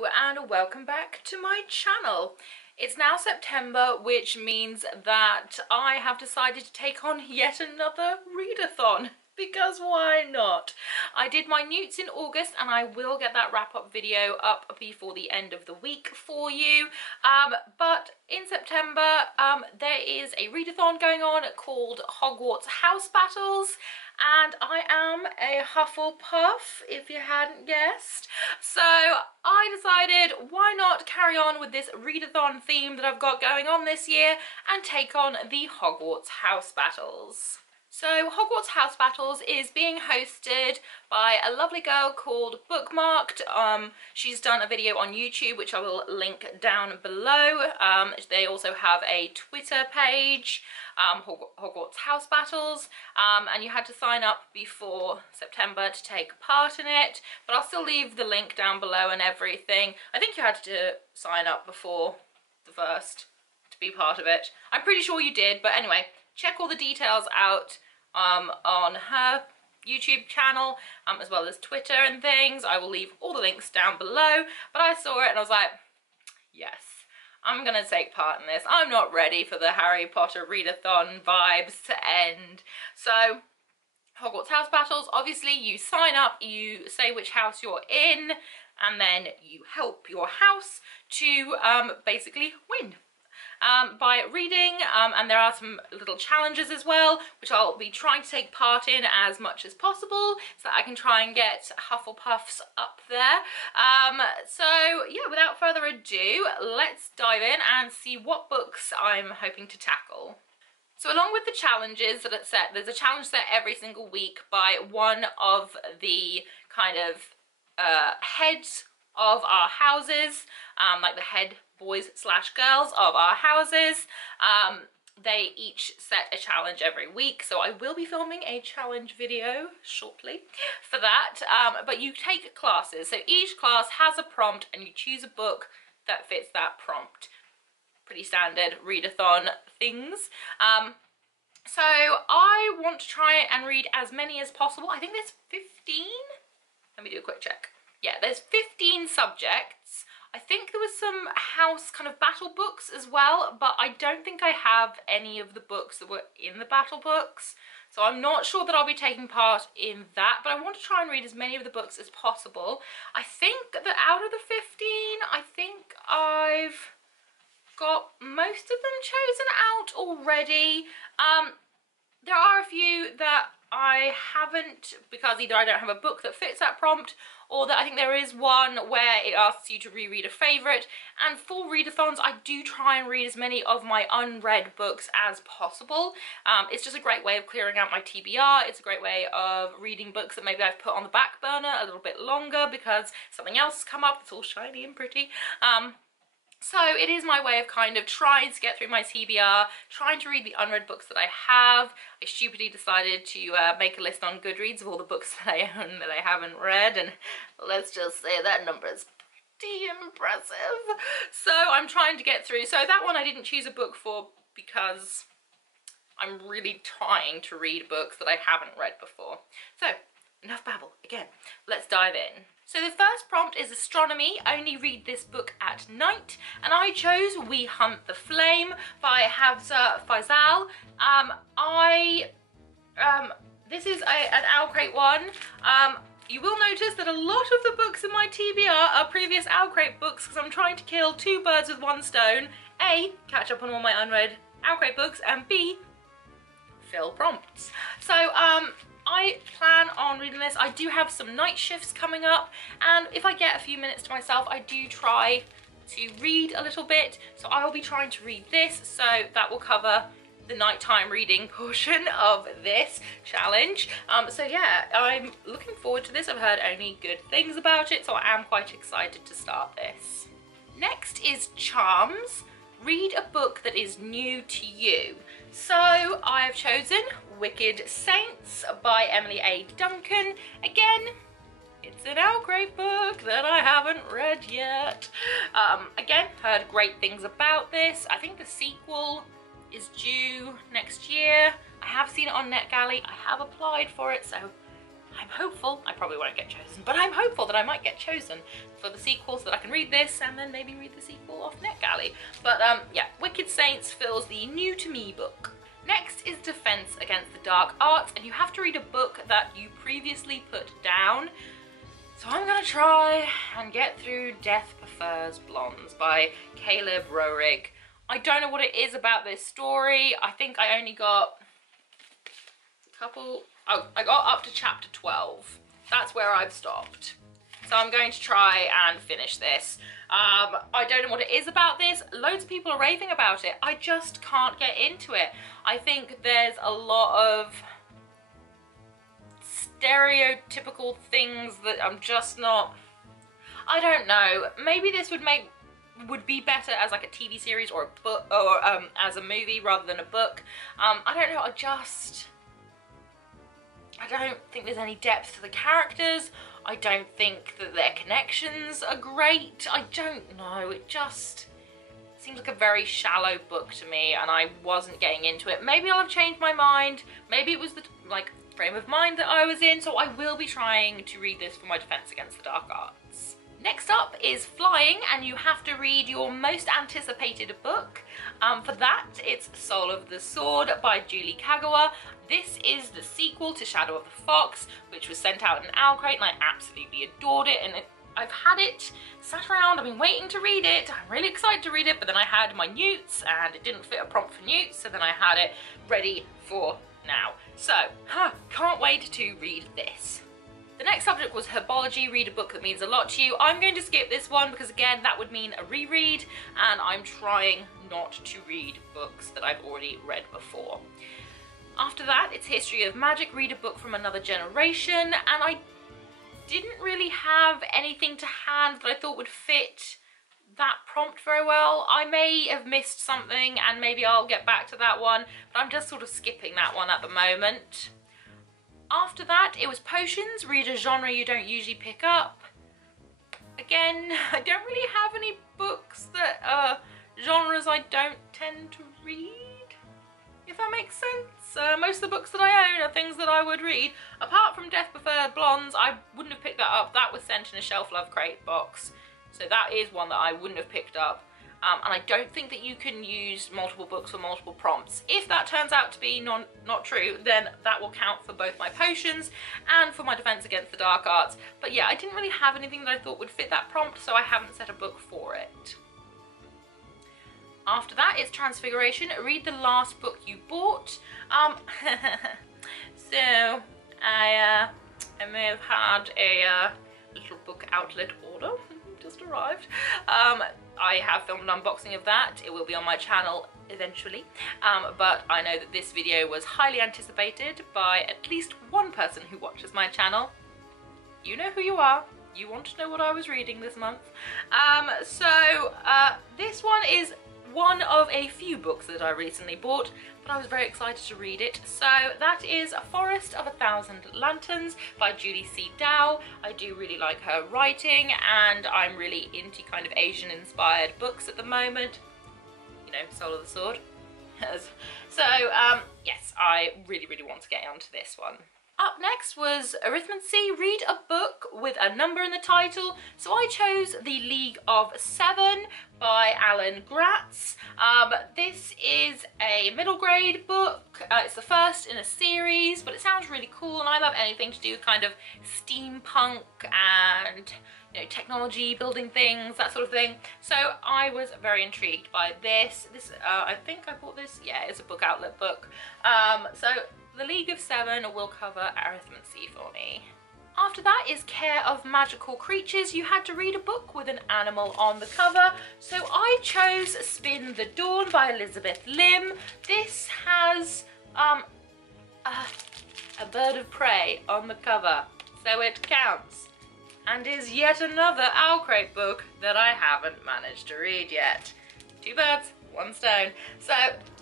Hello and welcome back to my channel. It's now September, which means that I have decided to take on yet another readathon, because why not? I did my newts in August and I will get that wrap-up video up before the end of the week for you. But in September there is a readathon going on called Hogwarts House Battles, and I am a Hufflepuff, if you hadn't guessed. So I decided, why not carry on with this readathon theme that I've got going on this year and take on the Hogwarts House Battles. So Hogwarts House Battles is being hosted by a lovely girl called Bookmarked. She's done a video on YouTube, which I will link down below. They also have a Twitter page, Hogwarts House Battles, and you had to sign up before September to take part in it, but I'll still leave the link down below and everything. I think you had to sign up before the first to be part of it. I'm pretty sure you did, but anyway, check all the details out on her YouTube channel, as well as Twitter and things. I will leave all the links down below, but I saw it and I was like, yes, I'm gonna take part in this. I'm not ready for the Harry Potter readathon vibes to end. So Hogwarts House Battles, obviously you sign up, you say which house you're in, and then you help your house to basically win. By reading, and there are some little challenges as well, which I'll be trying to take part in as much as possible so that I can try and get Hufflepuffs up there. So yeah, without further ado, let's dive in and see what books I'm hoping to tackle. So along with the challenges that it's set, there's a challenge set every single week by one of the kind of heads of our houses, like the head boys / girls of our houses. They each set a challenge every week, so I will be filming a challenge video shortly for that. But you take classes, so each class has a prompt and you choose a book that fits that prompt. Pretty standard readathon things. So I want to try and read as many as possible. I think there's 15. Let me do a quick check. Yeah, there's 15 subjects. I think there was some house kind of battle books as well, but I don't think I have any of the books that were in the battle books. So I'm not sure that I'll be taking part in that, but I want to try and read as many of the books as possible. I think that out of the 15, I think I've got most of them chosen out already. There are a few that I haven't, because either I don't have a book that fits that prompt, or that I think there is one where it asks you to reread a favourite. And for readathons, I do try and read as many of my unread books as possible. It's just a great way of clearing out my TBR. It's a great way of reading books that maybe I've put on the back burner a little bit longer because something else has come up that's all shiny and pretty. So it is my way of kind of trying to get through my TBR, trying to read the unread books that I have. I stupidly decided to make a list on Goodreads of all the books that I own that I haven't read, and let's just say that number is pretty impressive. So I'm trying to get through. So that one I didn't choose a book for because I'm really trying to read books that I haven't read before. So enough babble. Again, let's dive in. So the first prompt is Astronomy, only read this book at night, and I chose We Hunt the Flame by Hafsa Faisal. This is an Owl Crate one. You will notice that a lot of the books in my TBR are previous Owl Crate books because I'm trying to kill two birds with one stone. A, catch up on all my unread Owl Crate books, and B, fill prompts. So I plan on reading this. I do have some night shifts coming up, and if I get a few minutes to myself, I do try to read a little bit. So I will be trying to read this, so that will cover the nighttime reading portion of this challenge. So yeah, I'm looking forward to this. I've heard only good things about it, so I am quite excited to start this. Next is Charms. Read a book that is new to you. So I have chosen Wicked Saints by Emily A. Duncan. Again, it's an Owl Crate book that I haven't read yet. Again, heard great things about this. I think the sequel is due next year. I have seen it on NetGalley. I have applied for it, so I'm hopeful, I probably won't get chosen, but I'm hopeful that I might get chosen for the sequel so that I can read this and then maybe read the sequel off NetGalley. But yeah, Wicked Saints fills the new to me book. Next is Defense Against the Dark Arts, and you have to read a book that you previously put down. So I'm gonna try and get through Death Prefers Blondes by Caleb Roerig. I don't know what it is about this story. I think I only got a couple, oh, I got up to chapter 12. That's where I've stopped. So I'm going to try and finish this. I don't know what it is about this. Loads of people are raving about it. I just can't get into it. I think there's a lot of stereotypical things that I'm just not, I don't know. Maybe this would be better as like a TV series or a book, or as a movie rather than a book. I don't know, I don't think there's any depth to the characters. I don't think that their connections are great. I don't know, it just seems like a very shallow book to me and I wasn't getting into it. Maybe I'll have changed my mind. Maybe it was the like frame of mind that I was in, so I will be trying to read this for my Defense Against the Dark Arts. Next up is Flying, and you have to read your most anticipated book. For that, it's Soul of the Sword by Julie Kagawa. This is the sequel to Shadow of the Fox, which was sent out in an owl crate, and I absolutely adored it. And I've had it sat around, I've been waiting to read it. I'm really excited to read it, but then I had my newts, and it didn't fit a prompt for newts, so then I had it ready for now. So, can't wait to read this. The next subject was Herbology, read a book that means a lot to you. I'm going to skip this one because again, that would mean a reread, and I'm trying not to read books that I've already read before. After that, it's History of Magic, read a book from another generation, and I didn't really have anything to hand that I thought would fit that prompt very well. I may have missed something and maybe I'll get back to that one, but I'm just sort of skipping that one at the moment. After that, it was Potions, read a genre you don't usually pick up. Again, I don't really have any books that are genres I don't tend to read, if that makes sense. Most of the books that I own are things that I would read. Apart from Death Prefers Blondes, I wouldn't have picked that up. That was sent in a Shelf Love Crate box. So that is one that I wouldn't have picked up. And I don't think that you can use multiple books for multiple prompts. If that turns out to be not true, then that will count for both my Potions and for my Defense Against the Dark Arts. But yeah, I didn't really have anything that I thought would fit that prompt, so I haven't set a book for it. After that is Transfiguration, read the last book you bought. So I may have had a little book outlet order. Just arrived. I have filmed an unboxing of that. It will be on my channel eventually, but I know that this video was highly anticipated by at least one person who watches my channel. You know who you are. You want to know what I was reading this month. This one is one of a few books that I recently bought, but I was very excited to read it. So that is A Forest of a Thousand Lanterns by Julie C. Dow. I do really like her writing, and I'm really into kind of Asian inspired books at the moment. You know, Soul of the Sword. So yes, I really want to get onto this one. Up next was Arithmancy, read a book with a number in the title. So I chose The League of Seven by Alan Gratz. This is a middle grade book. It's the first in a series, but it sounds really cool, and I love anything to do with kind of steampunk and, you know, technology, building things, that sort of thing. So I was very intrigued by this. I think I bought this, yeah, it's a book outlet book. So The League of Seven will cover Arithmancy for me. After that is Care of Magical Creatures. You had to read a book with an animal on the cover. So I chose Spin the Dawn by Elizabeth Lim. This has a bird of prey on the cover, so it counts. And is yet another owl crate book that I haven't managed to read yet. 2 birds, 1 stone. So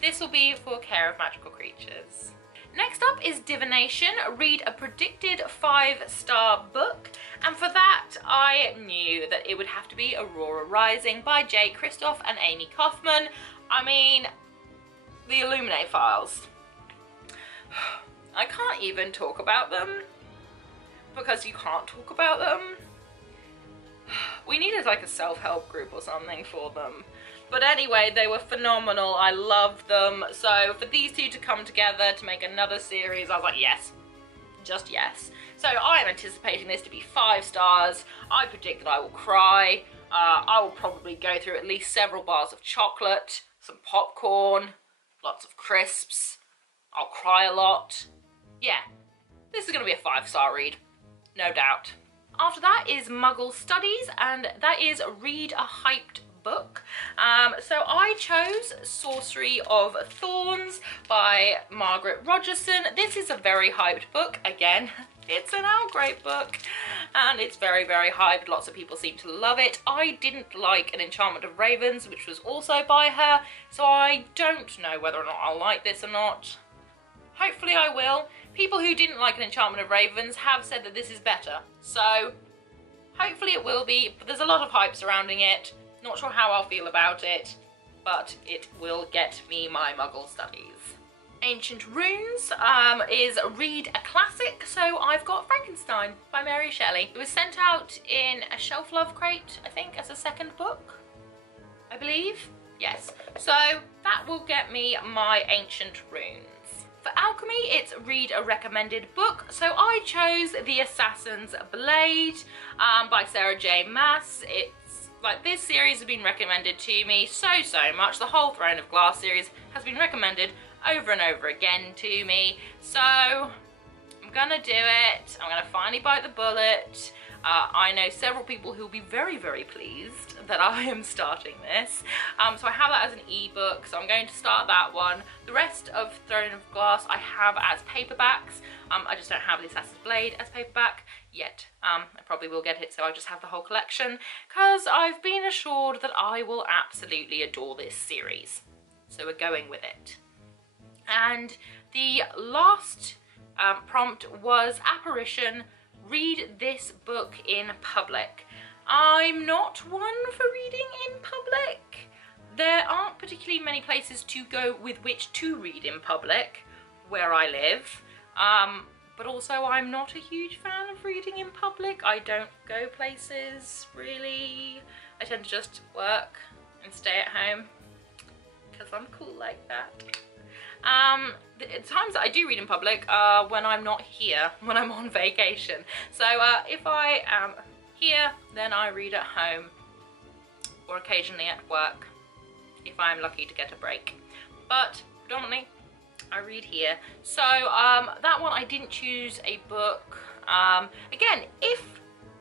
this will be for Care of Magical Creatures. Next up is Divination, read a predicted 5-star book, and for that I knew that it would have to be Aurora Rising by Jay Kristoff and Amy Kaufman. I mean, the Illuminate files. I can't even talk about them. because you can't talk about them. We needed like a self-help group or something for them. But anyway, they were phenomenal. I loved them. So for these two to come together to make another series, I was like, yes. Just yes. So I am anticipating this to be 5 stars. I predict that I will cry. I will probably go through at least several bars of chocolate, some popcorn, lots of crisps. I'll cry a lot. Yeah, this is going to be a 5-star read, no doubt. After that is Muggle Studies, and that is read a hyped book. So I chose Sorcery of Thorns by Margaret Rogerson. This is a very hyped book. Again, it's an Owl Great book, and it's very, very hyped. Lots of people seem to love it. I didn't like An Enchantment of Ravens, which was also by her, so I don't know whether or not I'll like this or not. Hopefully I will. People who didn't like An Enchantment of Ravens have said that this is better, so hopefully it will be, but there's a lot of hype surrounding it. Not sure how I'll feel about it, but it will get me my Muggle studies. Ancient Runes is read a classic, so I've got Frankenstein by Mary Shelley. It was sent out in a shelf love crate, I think, as a second book, I believe. Yes, so that will get me my Ancient Runes. For alchemy, it's read a recommended book, so I chose The Assassin's Blade by Sarah J. Maas. It's like, this series has been recommended to me so much. The whole Throne of Glass series has been recommended over and over again to me, so I'm gonna do it. I'm gonna finally bite the bullet. I know several people who will be very, very pleased that I am starting this. So I have that as an ebook, so I'm going to start that one. The rest of Throne of Glass I have as paperbacks. I just don't have The Assassin's Blade as paperback yet. I probably will get it, so I just have the whole collection, because I've been assured that I will absolutely adore this series. So we're going with it. And the last prompt was Apparition. Read this book in public. I'm not one for reading in public. There aren't particularly many places to go with which to read in public where I live, but also I'm not a huge fan of reading in public. I don't go places really. I tend to just work and stay at home because I'm cool like that. The times that I do read in public are when I'm not here, when I'm on vacation. So if I am here, then I read at home, or occasionally at work, if I'm lucky to get a break. But predominantly, I read here. So that one I didn't choose a book. Again, if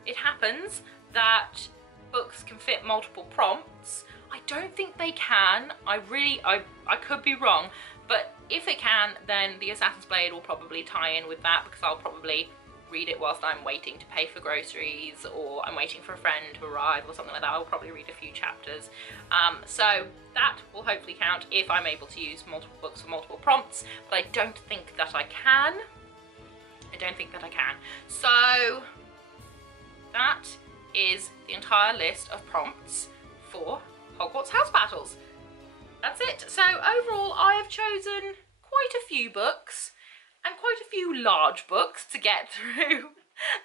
it happens that books can fit multiple prompts, I don't think they can. I could be wrong. But if it can, then The Assassin's Blade will probably tie in with that, because I'll probably read it whilst I'm waiting to pay for groceries, or I'm waiting for a friend to arrive or something like that. I'll probably read a few chapters. So that will hopefully count if I'm able to use multiple books for multiple prompts, but I don't think that I can. I don't think that I can. So that is the entire list of prompts for Hogwarts House Battles. That's it. So overall, I have chosen quite a few books, and quite a few large books to get through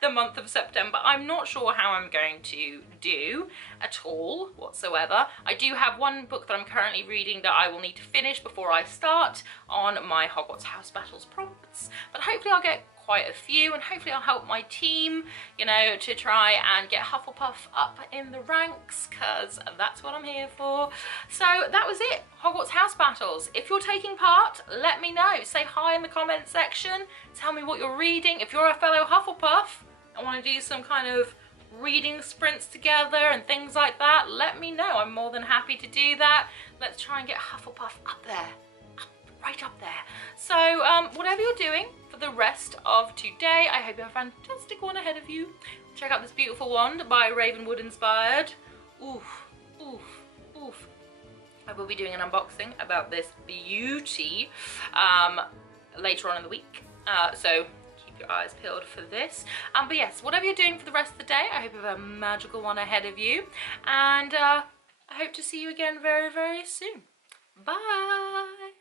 the month of September. I'm not sure how I'm going to do at all whatsoever. I do have one book that I'm currently reading that I will need to finish before I start on my Hogwarts House Battles prompts, but hopefully I'll get quite a few, and hopefully I'll help my team, you know, to try and get Hufflepuff up in the ranks, because that's what I'm here for. So that was it, Hogwarts House Battles. If you're taking part, let me know. Say hi in the comment section, tell me what you're reading. If you're a fellow Hufflepuff and want to do some kind of reading sprints together and things like that, let me know. I'm more than happy to do that. Let's try and get Hufflepuff up there. Right up there. So whatever you're doing for the rest of today, I hope you have a fantastic one ahead of you. Check out this beautiful wand by Ravenwood Inspired. Oof, oof, oof. I will be doing an unboxing about this beauty later on in the week. So keep your eyes peeled for this. But yes, whatever you're doing for the rest of the day, I hope you have a magical one ahead of you. And I hope to see you again very, very soon. Bye!